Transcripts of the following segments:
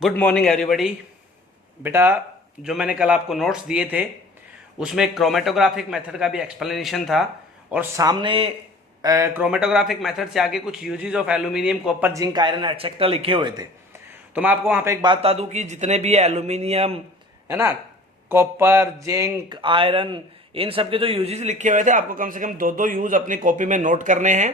Good morning everybody. बेटा, जो मैंने कल आपको नोट्स दिए थे उसमें क्रोमेटोग्राफिक मेथड का भी एक्सप्लेनेशन था और सामने क्रोमेटोग्राफिक मेथड से आगे कुछ uses of aluminium, copper, zinc, iron etcetera लिखे हुए थे। तो मैं आपको वहाँ पे एक बात बता दूँ कि जितने भी एल्यूमिनियम है ना, कॉपर, जिंक, आयरन, इन सब के जो यूजेस लिखे हुए थे आपको कम से कम दो दो यूज अपनी कॉपी में नोट करने हैं,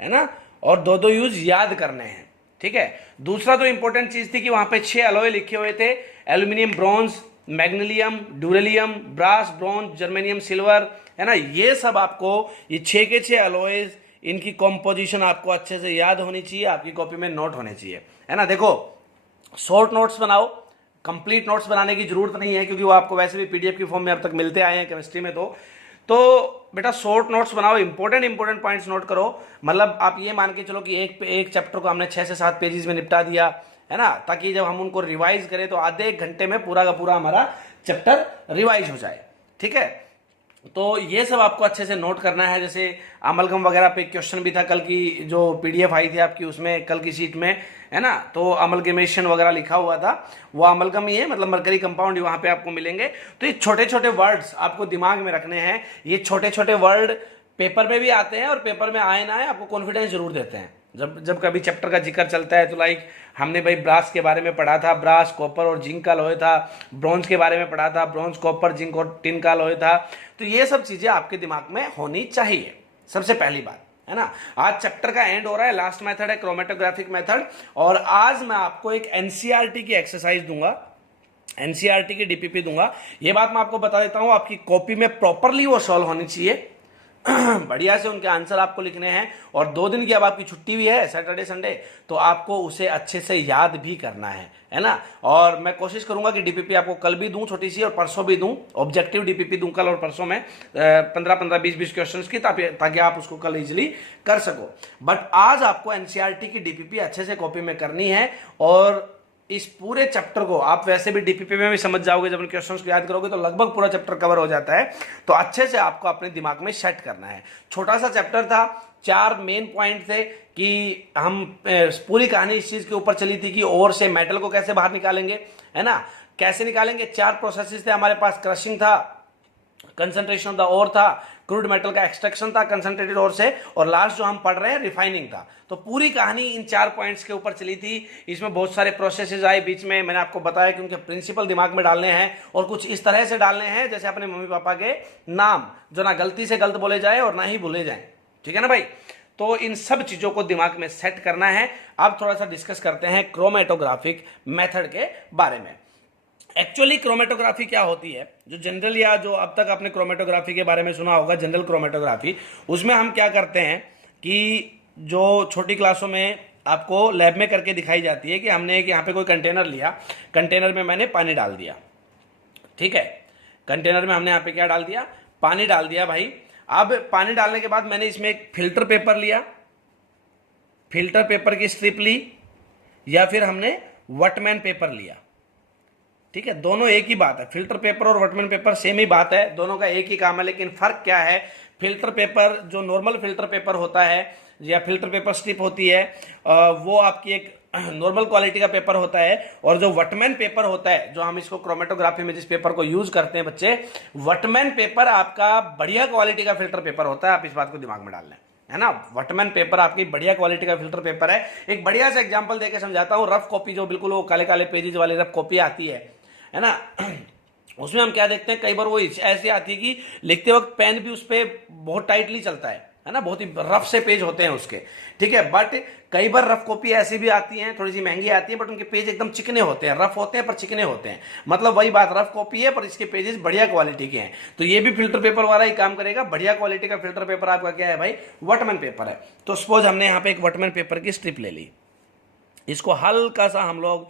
है ना, और दो दो यूज याद करने हैं। ठीक है। दूसरा तो इंपॉर्टेंट चीज थी कि वहां पे 6 अलॉय लिखे हुए थे, aluminium, bronze, magnesium, duralumin, brass, bronze, germanium, silver, है ना। ये सब आपको, ये 6 के 6 अलॉयज, इनकी कॉम्पोजिशन आपको अच्छे से याद होनी चाहिए, आपकी कॉपी में नोट होने चाहिए, है ना। देखो, शॉर्ट नोट्स बनाओ, कंप्लीट नोट्स बनाने की जरूरत नहीं है क्योंकि वो आपको वैसे भी पीडीएफ की फॉर्म में अब तक मिलते आए हैं केमिस्ट्री में। तो बेटा शॉर्ट नोट्स बनाओ, इंपॉर्टेंट पॉइंट्स नोट करो। मतलब आप ये मान के चलो कि एक चैप्टर को हमने 6 से 7 पेजेस में निपटा दिया, है ना, ताकि जब हम उनको रिवाइज करें तो आधे एक घंटे में पूरा का पूरा हमारा चैप्टर रिवाइज हो जाए। ठीक है। तो ये सब आपको अच्छे से नोट करना है। जैसे अमलगम वगैरह पे क्वेश्चन भी था कल की, जो पीडीएफ आई थी आपकी उसमें, कल की शीट में, है ना। तो अमलगमेशन वगैरह लिखा हुआ था, वो अमलगम ही है, मतलब मरकरी कंपाउंड वहां पे आपको मिलेंगे। तो ये छोटे छोटे वर्ड्स आपको दिमाग में रखने हैं। ये छोटे छोटे वर्ड पेपर में भी आते हैं और पेपर में आए ना आए आपको कॉन्फिडेंस जरूर देते हैं। जब जब कभी चैप्टर का जिक्र चलता है तो लाइक हमने भाई ब्रास के बारे में पढ़ा था, ब्रास, कॉपर और जिंक का लोहे था। ब्रॉन्ज के बारे में पढ़ा था, ब्रॉन्ज, कॉपर, जिंक और टिन का लोहे था। तो ये सब चीजें आपके दिमाग में होनी चाहिए, सबसे पहली बात, है ना। आज चैप्टर का एंड हो रहा है, लास्ट मेथड है क्रोमेटोग्राफिक मेथड, और आज मैं आपको एक एनसीईआरटी की एक्सरसाइज दूंगा, एनसीईआरटी की डीपीपी दूंगा। ये बात मैं आपको बता देता हूं, आपकी कॉपी में प्रॉपरली वो सॉल्व होनी चाहिए। बढ़िया से उनके आंसर आपको लिखने हैं, और 2 दिन की अब आपकी छुट्टी भी है, सैटरडे संडे, तो आपको उसे अच्छे से याद भी करना है ना। और मैं कोशिश करूंगा कि डीपीपी आपको कल भी दूं छोटी सी, और परसों भी दूं, ऑब्जेक्टिव डीपीपी दूं कल और परसों में 15-15, 20-20 क्वेश्चन की, ताकि आप उसको कल इजिली कर सको। बट आज आपको एनसीईआरटी की डीपीपी अच्छे से कॉपी में करनी है, और इस पूरे चैप्टर को आप वैसे भी डीपीपी में भी समझ जाओगे, जब उन क्वेश्चंस को याद करोगे तो लगभग पूरा चैप्टर कवर हो जाता है। तो अच्छे से आपको अपने दिमाग में सेट करना है। छोटा सा चैप्टर था, 4 मेन पॉइंट थे कि हम पूरी कहानी इस चीज के ऊपर चली थी कि ओर से मेटल को कैसे बाहर निकालेंगे, है ना, कैसे निकालेंगे। 4 प्रोसेसेस थे हमारे पास, क्रशिंग था, कंसंट्रेशन ऑफ द ओर था, क्रूड मेटल का एक्सट्रैक्शन था कंसंट्रेटेड ओर से, और लास्ट जो हम पढ़ रहे हैं रिफाइनिंग था। तो पूरी कहानी इन 4 पॉइंट्स के ऊपर चली थी। इसमें बहुत सारे प्रोसेसेस आए बीच में, मैंने आपको बताया कि उनके प्रिंसिपल दिमाग में डालने हैं, और कुछ इस तरह से डालने हैं जैसे अपने मम्मी पापा के नाम, जो ना गलती से गलत बोले जाए और ना ही भूले जाए। ठीक है ना भाई। तो इन सब चीजों को दिमाग में सेट करना है। अब थोड़ा सा डिस्कस करते हैं क्रोमेटोग्राफिक मेथड के बारे में। एक्चुअली क्रोमेटोग्राफी क्या होती है, जो जनरल, या जो अब तक आपने क्रोमेटोग्राफी के बारे में सुना होगा, जनरल क्रोमेटोग्राफी, उसमें हम क्या करते हैं कि जो छोटी क्लासों में आपको लैब में करके दिखाई जाती है कि हमने एक यहाँ पे कोई कंटेनर लिया, कंटेनर में मैंने पानी डाल दिया। ठीक है। कंटेनर में हमने यहाँ पे क्या डाल दिया, पानी डाल दिया भाई। अब पानी डालने के बाद मैंने इसमें एक फिल्टर पेपर लिया, फिल्टर पेपर की स्ट्रिप ली, या फिर हमने वटमैन पेपर लिया। ठीक है। दोनों एक ही बात है, फिल्टर पेपर और वटमैन पेपर सेम ही बात है, दोनों का एक ही काम है। लेकिन फर्क क्या है, फिल्टर पेपर, जो नॉर्मल फिल्टर पेपर होता है या फिल्टर पेपर स्ट्रिप होती है, वो आपकी एक नॉर्मल क्वालिटी का पेपर होता है, और जो वटमैन पेपर होता है, जो हम इसको क्रोमेटोग्राफी में जिस पेपर को यूज करते हैं बच्चे, वटमैन पेपर आपका बढ़िया क्वालिटी का फिल्टर पेपर होता है। आप इस बात को दिमाग में डाल लें, है ना। वटमैन पेपर आपकी बढ़िया क्वालिटी का फिल्टर पेपर है। एक बढ़िया सा एग्जांपल देके समझाता हूं। रफ कॉपी, जो बिल्कुल वो काले काले पेजेस वाली रफ कॉपी आती है ना, उसमें हम क्या देखते हैं, कई बार वो ऐसी आती है कि लिखते वक्त पेन भी उस पर बहुत टाइटली चलता है ना, बहुत ही रफ से पेज होते हैं उसके। ठीक है। बट कई बार रफ कॉपी ऐसी भी आती हैं, थोड़ी सी महंगी आती है, बट उनके पेज एकदम चिकने होते हैं, रफ होते हैं पर चिकने होते हैं। मतलब वही बात, रफ कॉपी है पर इसके पेजेस बढ़िया क्वालिटी के हैं। तो ये भी फिल्टर पेपर वाला ही काम करेगा। बढ़िया क्वालिटी का फिल्टर पेपर आपका क्या है भाई, वटमैन पेपर है। तो सपोज हमने यहाँ पे एक वटमैन पेपर की स्ट्रिप ले ली, इसको हल्का सा हम लोग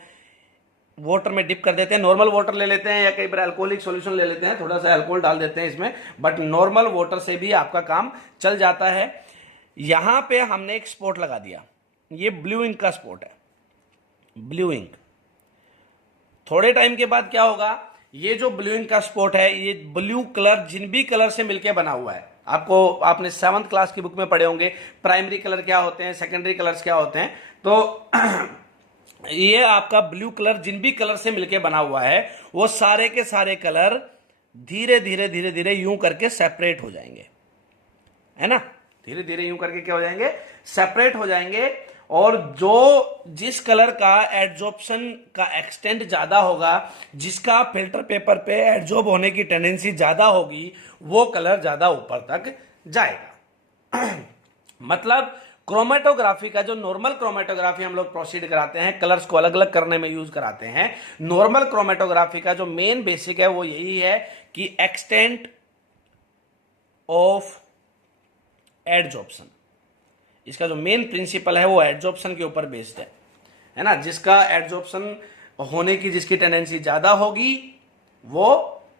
वाटर में डिप कर देते हैं, नॉर्मल वाटर ले लेते हैं, या कई बार अल्कोहलिक सॉल्यूशन ले लेते हैं, थोड़ा सा अल्कोहल डाल देते हैं इसमें, बट नॉर्मल वाटर से भी आपका काम चल जाता है। यहां पे हमने एक स्पॉट लगा दिया, ये ब्लू इंक का स्पॉट है, ब्लू इंक। थोड़े टाइम के बाद क्या होगा, ये जो ब्लू इंक का स्पॉट है, ये ब्लू कलर जिन भी कलर से मिलकर बना हुआ है, आपने 7th क्लास की बुक में पढ़े होंगे प्राइमरी कलर क्या होते हैं, सेकेंडरी कलर्स क्या होते हैं। तो ये आपका ब्लू कलर जिन भी कलर से मिलके बना हुआ है वो सारे के सारे कलर धीरे धीरे धीरे धीरे यूं करके सेपरेट हो जाएंगे, है ना, धीरे धीरे यूं करके क्या हो जाएंगे, सेपरेट हो जाएंगे। और जो जिस कलर का एडजॉर्प्शन का एक्सटेंट ज्यादा होगा, जिसका फिल्टर पेपर पे एडजॉर्ब होने की टेंडेंसी ज्यादा होगी, वो कलर ज्यादा ऊपर तक जाएगा। मतलब क्रोमेटोग्राफी का जो नॉर्मल क्रोमेटोग्राफी हम लोग प्रोसीड कराते हैं, कलर्स को अलग अलग करने में यूज कराते हैं, नॉर्मल क्रोमेटोग्राफी का जो मेन बेसिक है वो यही है कि एक्सटेंट ऑफ एडजॉर्प्शन, इसका जो मेन प्रिंसिपल है वो एडजॉर्प्शन के ऊपर बेस्ड है ना। जिसका एडजॉर्प्शन होने की जिसकी टेंडेंसी ज्यादा होगी वो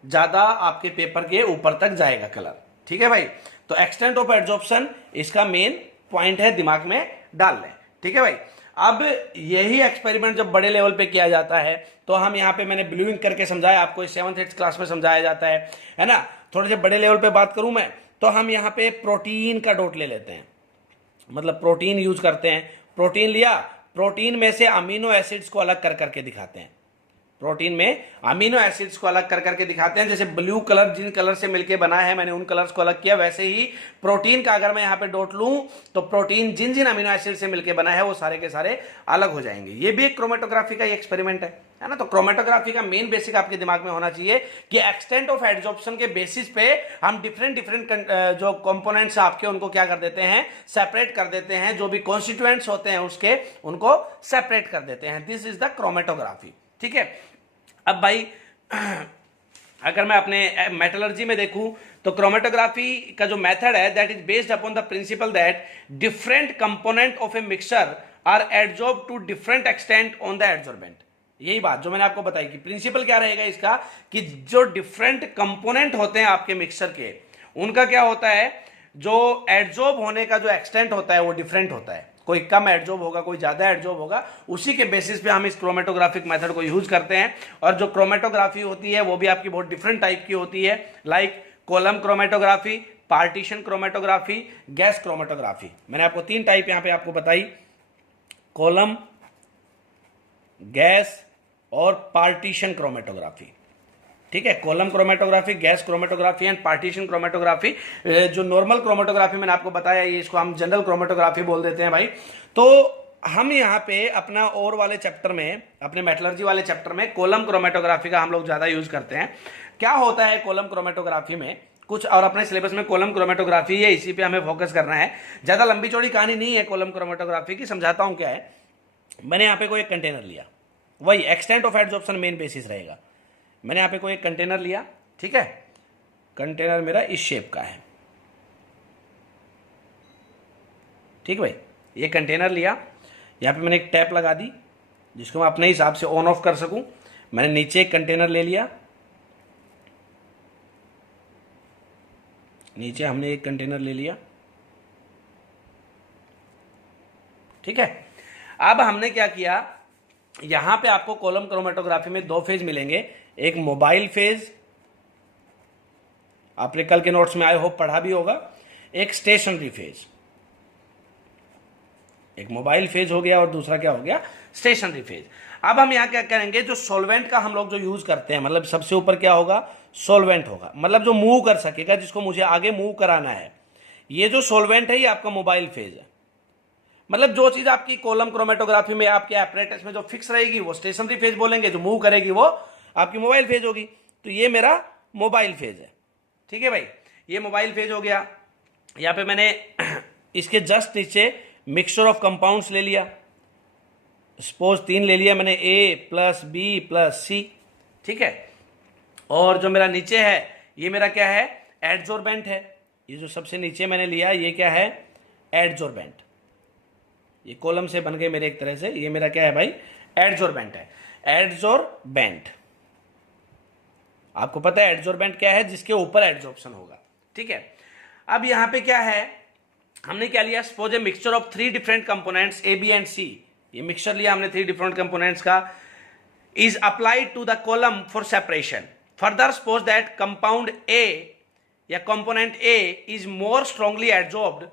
ज्यादा आपके पेपर के ऊपर तक जाएगा कलर, ठीक है भाई। तो एक्सटेंट ऑफ एडजॉर्प्शन इसका मेन पॉइंट है, दिमाग में डाल लें, ठीक है भाई। अब यही एक्सपेरिमेंट जब बड़े लेवल पे किया जाता है तो हम यहाँ पे मैंने ब्लू इंक करके समझाया आपको, 7th 8th क्लास में समझाया जाता है ना। थोड़े से बड़े लेवल पे बात करूं मैं तो हम यहाँ पे प्रोटीन का डॉट ले लेते हैं, मतलब प्रोटीन यूज करते हैं। प्रोटीन लिया, प्रोटीन में से अमीनो एसिड्स को अलग कर करके दिखाते हैं, प्रोटीन में अमीनो एसिड्स को अलग कर करके दिखाते हैं। जैसे ब्लू कलर जिन कलर से मिलके बना है मैंने उन कलर्स को अलग किया, वैसे ही प्रोटीन का अगर मैं यहाँ पे डॉट लूं तो प्रोटीन जिन जिन अमीनो एसिड से मिलके बना है वो सारे के सारे अलग हो जाएंगे। ये भी एक क्रोमेटोग्राफी का एक्सपेरिमेंट है ना। तो क्रोमेटोग्राफी का मेन बेसिक आपके दिमाग में होना चाहिए कि एक्सटेंट ऑफ एडजॉर्प्शन के बेसिस पे हम डिफरेंट डिफरेंट जो कंपोनेंट्स आपके उनको क्या कर देते हैं, सेपरेट कर देते हैं, जो भी कॉन्स्टिट्यूएंट्स होते हैं उसके उनको सेपरेट कर देते हैं। दिस इज द क्रोमेटोग्राफी, ठीक है। अब भाई अगर मैं अपने मेटलर्जी में देखूं तो क्रोमेटोग्राफी का जो मेथड है that is based upon the principle that different component of a mixture are adsorb to different extent on the adsorbent. यही बात जो मैंने आपको बताई कि प्रिंसिपल क्या रहेगा इसका कि जो डिफरेंट कंपोनेंट होते हैं आपके मिक्सचर के उनका क्या होता है, जो एडजॉर्ब होने का जो एक्सटेंट होता है वो डिफरेंट होता है। कोई कम एडजॉर्ब होगा, कोई ज्यादा एडजॉर्ब होगा, उसी के बेसिस पे हम इस क्रोमेटोग्राफिक मेथड को यूज करते हैं। और जो क्रोमेटोग्राफी होती है वो भी आपकी बहुत डिफरेंट टाइप की होती है, like column chromatography, partition chromatography, gas chromatography. मैंने आपको 3 टाइप यहां पे आपको बताई, कॉलम, गैस और पार्टीशन क्रोमेटोग्राफी, ठीक है। Column chromatography, gas chromatography and partition chromatography. जो नॉर्मल क्रोमेटोग्राफी मैंने आपको बताया ये इसको हम जनरल क्रोमेटोग्राफी बोल देते हैं भाई। तो हम यहाँ पे अपना और वाले चैप्टर में, अपने मेटलर्जी वाले चैप्टर में कॉलम क्रोमेटोग्राफी का हम लोग ज्यादा यूज करते हैं। क्या होता है कॉलम क्रोमेटोग्राफी में कुछ, और अपने सिलेबस में कॉलम क्रोमेटोग्राफी है, इसी पे हमें फोकस करना है। ज्यादा लंबी चौड़ी कहानी नहीं है कॉलम क्रोमेटोग्राफी की, समझाता हूं क्या है। मैंने यहाँ पे कोई एक कंटेनर लिया, वही extent of adsorption main basis रहेगा। मैंने यहाँ पे कोई एक कंटेनर लिया, ठीक है, कंटेनर मेरा इस शेप का है, ठीक भाई। ये कंटेनर लिया, यहाँ पे मैंने एक टैप लगा दी जिसको मैं अपने हिसाब से ऑन ऑफ कर सकूं। मैंने नीचे एक कंटेनर ले लिया, नीचे हमने एक कंटेनर ले लिया, ठीक है। अब हमने क्या किया, यहां पे आपको कॉलम क्रोमेटोग्राफी में 2 फेज मिलेंगे, एक मोबाइल फेज, आपने कल के नोट्स में आई होप पढ़ा भी होगा, एक स्टेशनरी फेज। एक मोबाइल फेज हो गया और दूसरा क्या हो गया, स्टेशनरी फेज। अब हम यहां क्या करेंगे, जो सॉल्वेंट का हम लोग जो यूज करते हैं, मतलब सबसे ऊपर क्या होगा, सॉल्वेंट होगा, मतलब जो मूव कर सकेगा, जिसको मुझे आगे मूव कराना है। ये जो सॉल्वेंट है ये आपका मोबाइल फेज है। मतलब जो चीज आपकी कॉलम क्रोमेटोग्राफी में आपके एपरेटस में जो फिक्स रहेगी वो स्टेशनरी फेज बोलेंगे, जो मूव करेगी वो आपकी मोबाइल फेज होगी। तो ये मेरा मोबाइल फेज है, ठीक है भाई। ये मोबाइल फेज हो गया। यहां पे मैंने इसके जस्ट नीचे मिक्सचर ऑफ कंपाउंड्स ले लिया, सपोज 3 ले लिया मैंने, A + B + C, ठीक है। और जो मेरा नीचे है ये मेरा क्या है, एडजॉर्बेंट है। ये जो सबसे नीचे मैंने लिया ये क्या है, एडजॉर्बेंट। ये कॉलम से बन गए मेरे एक तरह से, ये मेरा क्या है भाई, एडजॉर्बेंट है। एडजॉर्बेंट, आपको पता है एडजॉर्बेंट क्या है, जिसके ऊपर एडजॉर्प्शन होगा, ठीक है। अब यहां पे क्या है, हमने क्या लिया, suppose a mixture of 3 different components A, B and C। ये मिक्सचर लिया हमने 3 डिफरेंट कंपोनेंट्स का, is applied to the column for separation. Further suppose that compound A या component A is more strongly adsorbed,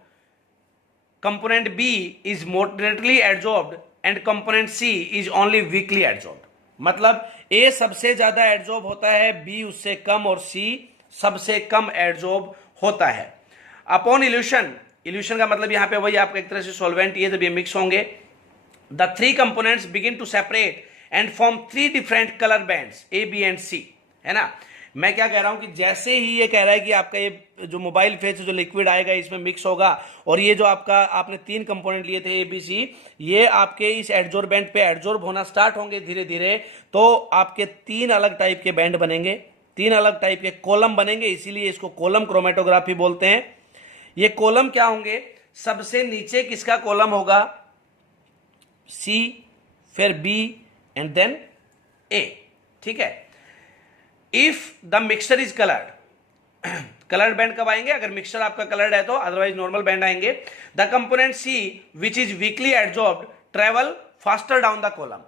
component B is moderately adsorbed and component C is only weakly adsorb. मतलब A सबसे ज्यादा adsorb होता है, B उससे कम और सी सबसे कम adsorb होता है। अपॉन इल्यूशन, इल्यूशन का मतलब यहां पे वही आपका एक तरह से सॉल्वेंट, ये जब ये मिक्स होंगे, the three components begin to separate and form three different colour bands A B and C, है ना। मैं क्या कह रहा हूं कि जैसे ही ये कह रहा है कि आपका ये जो मोबाइल फेज जो लिक्विड आएगा इसमें मिक्स होगा, और ये जो आपका आपने तीन कंपोनेंट लिए थे ए बी सी, ये आपके इस एडजॉर्बेंट पे एडजॉर्ब होना स्टार्ट होंगे धीरे धीरे, तो आपके तीन अलग टाइप के बैंड बनेंगे, तीन अलग टाइप के कॉलम बनेंगे, इसीलिए इसको कॉलम क्रोमेटोग्राफी बोलते हैं। ये कॉलम क्या होंगे, सबसे नीचे किसका कॉलम होगा, सी, फिर बी एंड देन ए, ठीक है। If the mixture is coloured, coloured band कब आएंगे, अगर मिक्सचर आपका कलर्ड है तो, अदरवाइज नॉर्मल बैंड आएंगे। The component C which is weakly adsorbed travel faster down the column.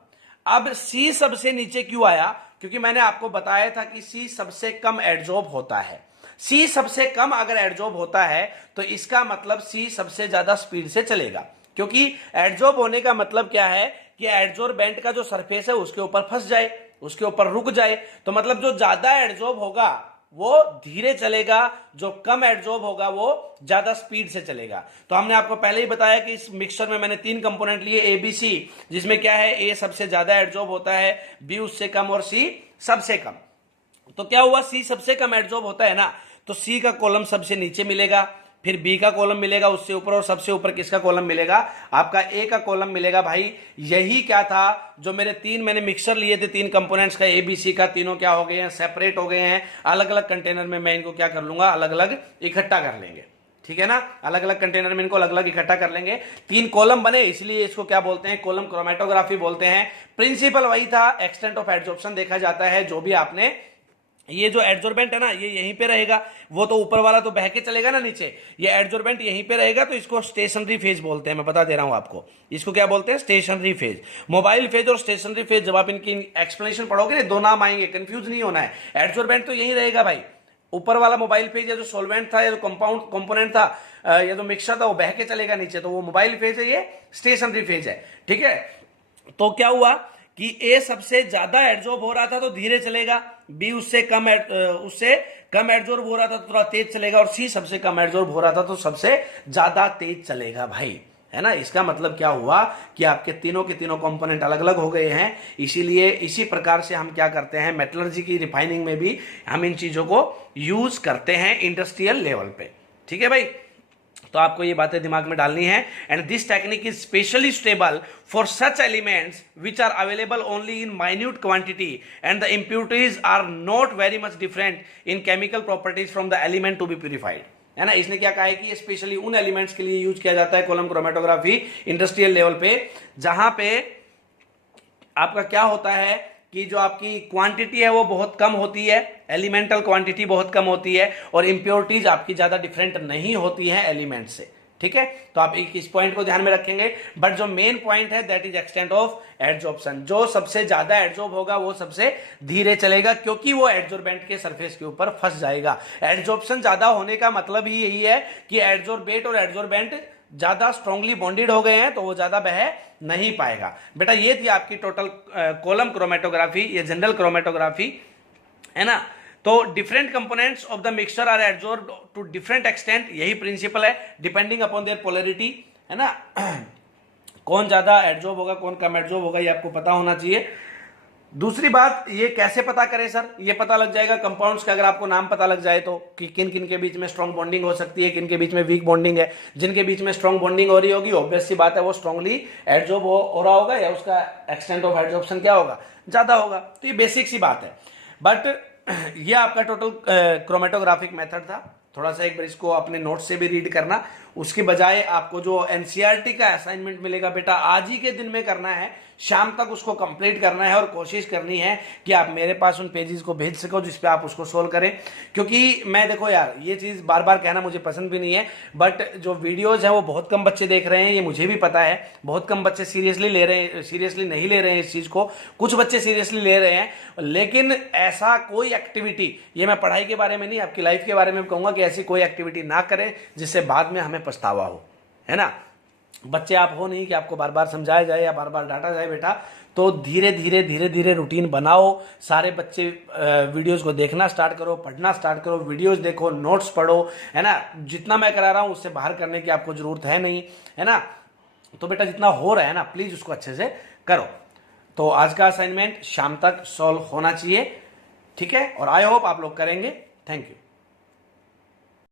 अब सी सबसे नीचे क्यों आया, क्योंकि मैंने आपको बताया था कि सी सबसे कम एडजॉर्ब होता है। सी सबसे कम अगर एडजॉर्ब होता है तो इसका मतलब सी सबसे ज्यादा स्पीड से चलेगा, क्योंकि एडजॉर्ब होने का मतलब क्या है कि एडजॉर्बेंट का जो सरफेस है उसके ऊपर फंस जाए, उसके ऊपर रुक जाए, तो मतलब जो ज्यादा एडजॉर्ब होगा वो धीरे चलेगा, जो कम एडजॉर्ब होगा वो ज्यादा स्पीड से चलेगा। तो हमने आपको पहले ही बताया कि इस मिक्सचर में मैंने तीन कंपोनेंट लिए ए बी सी, जिसमें क्या है, ए सबसे ज्यादा एडजॉर्ब होता है, बी उससे कम और सी सबसे कम। तो क्या हुआ, सी सबसे कम एडजॉर्ब होता है ना, तो सी का कॉलम सबसे नीचे मिलेगा, फिर बी का कॉलम मिलेगा उससे ऊपर, और सबसे ऊपर किसका कॉलम मिलेगा, आपका ए का कॉलम मिलेगा। भाई यही क्या था, जो मैंने मिक्सर लिए थे तीन कंपोनेंट्स का ए बी सी का, तीनों क्या हो गए हैं, सेपरेट हो गए हैं, अलग अलग कंटेनर में मैं इनको क्या कर लूंगा, अलग अलग इकट्ठा कर लेंगे, ठीक है ना। अलग अलग कंटेनर में इनको अलग अलग इकट्ठा कर लेंगे, तीन कॉलम बने, इसलिए इसको क्या बोलते हैं, कॉलम क्रोमेटोग्राफी बोलते हैं। प्रिंसिपल वही था, एक्सटेंट ऑफ एडजॉर्प्शन देखा जाता है, जो भी आपने ये जो एडजॉर्बेंट है ना ये यहीं पे रहेगा, वो तो ऊपर वाला तो बह के चलेगा ना नीचे, ये एडजॉर्बेंट यहीं पे रहेगा, तो इसको स्टेशनरी फेज बोलते हैं। मैं बता दे रहा हूं आपको, इसको क्या बोलते हैं, स्टेशनरी फेज। मोबाइल फेज और स्टेशनरी फेज, जब आप इनकी एक्सप्लेनेशन पढ़ोगे ना, दो नाम आएंगे, कंफ्यूज नहीं होना है। एडजॉर्बेंट तो यहीं रहेगा भाई, ऊपर वाला मोबाइल फेज या जो सोलवेंट था या जो कंपाउंड कंपोनेंट था या जो मिक्सचर था वो बह के चलेगा नीचे, तो वो मोबाइल फेज है, ये स्टेशनरी फेज है, ठीक है। तो क्या हुआ कि ए सबसे ज्यादा एडजॉर्ब हो रहा था तो धीरे चलेगा, बी उससे कम एडजॉर्ब हो रहा था तो थोड़ा तेज चलेगा, और सी सबसे कम एडजॉर्ब हो रहा था तो सबसे ज्यादा तेज चलेगा भाई, है ना। इसका मतलब क्या हुआ कि आपके तीनों के तीनों कंपोनेंट अलग अलग हो गए हैं, इसीलिए इसी प्रकार से हम क्या करते हैं, मेटलर्जी की रिफाइनिंग में भी हम इन चीजों को यूज करते हैं इंडस्ट्रियल लेवल पे, ठीक है भाई। तो आपको ये बातें दिमाग में डालनी है। And this technique is specially stable for such elements which are available only in minute quantity and the impurities are not very much different in chemical properties from the element to be purified, है ना। इसने क्या कहा है कि ये specially उन elements के लिए यूज किया जाता है कॉलम क्रोमेटोग्राफी इंडस्ट्रियल लेवल पे, जहां पे आपका क्या होता है कि जो आपकी क्वांटिटी है वो बहुत कम होती है, एलिमेंटल क्वांटिटी बहुत कम होती है, और इंप्योरिटीज आपकी ज्यादा डिफरेंट नहीं होती हैं एलिमेंट से, ठीक है। तो आप इस पॉइंट को ध्यान में रखेंगे। बट जो मेन पॉइंट है that is extent of adsorption, जो सबसे ज्यादा एडजॉर्ब होगा वो सबसे धीरे चलेगा, क्योंकि वो एडजॉर्बेंट के सरफेस के ऊपर फंस जाएगा। एडजॉर्प्शन ज्यादा होने का मतलब ही यही है कि एडजॉर्बेट और एडजॉर्बेंट ज्यादा स्ट्रांगली बॉन्डेड हो गए हैं, तो वो ज्यादा बह नहीं पाएगा। बेटा ये थी आपकी टोटल कॉलम क्रोमेटोग्राफी, ये जनरल क्रोमेटोग्राफी, है ना। तो different components of the mixture are adsorbed to different extent, यही प्रिंसिपल है, डिपेंडिंग अपॉन देयर पोलैरिटी, है ना। कौन ज्यादा एडजॉर्ब होगा, कौन कम एडजॉर्ब होगा, ये आपको पता होना चाहिए। दूसरी बात, ये कैसे पता करें सर, ये पता लग जाएगा कंपाउंड्स का, अगर आपको नाम पता लग जाए तो, कि किन किन के बीच में स्ट्रॉन्ग बॉन्डिंग हो सकती है, किन के बीच में वीक बॉन्डिंग है। जिनके बीच में स्ट्रॉन्ग बॉन्डिंग हो रही होगी, ऑब्वियस सी बात है वो स्ट्रांगली एडजॉर्ब हो रहा होगा, या उसका एक्सटेंट ऑफ एडजॉर्प्शन क्या होगा, ज्यादा होगा। तो ये बेसिक सी बात है। बट ये आपका टोटल क्रोमेटोग्राफिक मेथड था। थोड़ा सा एक बार इसको अपने नोट से भी रीड करना, उसके बजाय आपको जो एनसीईआरटी का असाइनमेंट मिलेगा बेटा आज ही के दिन में करना है, शाम तक उसको कंप्लीट करना है, और कोशिश करनी है कि आप मेरे पास उन पेजेस को भेज सको जिस पे आप उसको सोल्व करें। क्योंकि मैं देखो यार, ये चीज बार बार कहना मुझे पसंद भी नहीं है, बट जो वीडियोज है वो बहुत कम बच्चे देख रहे हैं, ये मुझे भी पता है। बहुत कम बच्चे सीरियसली नहीं ले रहे हैं इस चीज को, कुछ बच्चे सीरियसली ले रहे हैं, लेकिन ऐसा कोई एक्टिविटी, ये मैं पढ़ाई के बारे में नहीं, आपकी लाइफ के बारे में कहूंगा कि ऐसी कोई एक्टिविटी ना करें जिससे बाद में हमें पछतावा हो, है ना। बच्चे आप हो नहीं कि आपको बार बार समझाया जाए या बार बार डांटा जाए बेटा। तो धीरे धीरे धीरे धीरे रूटीन बनाओ। सारे बच्चे वीडियोस को देखना स्टार्ट करो, पढ़ना स्टार्ट करो, वीडियोस देखो, नोट्स पढ़ो, है ना। जितना मैं करा रहा हूँ उससे बाहर करने की आपको जरूरत है नहीं, है ना। तो बेटा जितना हो रहा है ना, प्लीज उसको अच्छे से करो। तो आज का असाइनमेंट शाम तक सॉल्व होना चाहिए, ठीक है। और आई होप आप लोग करेंगे। Thank you.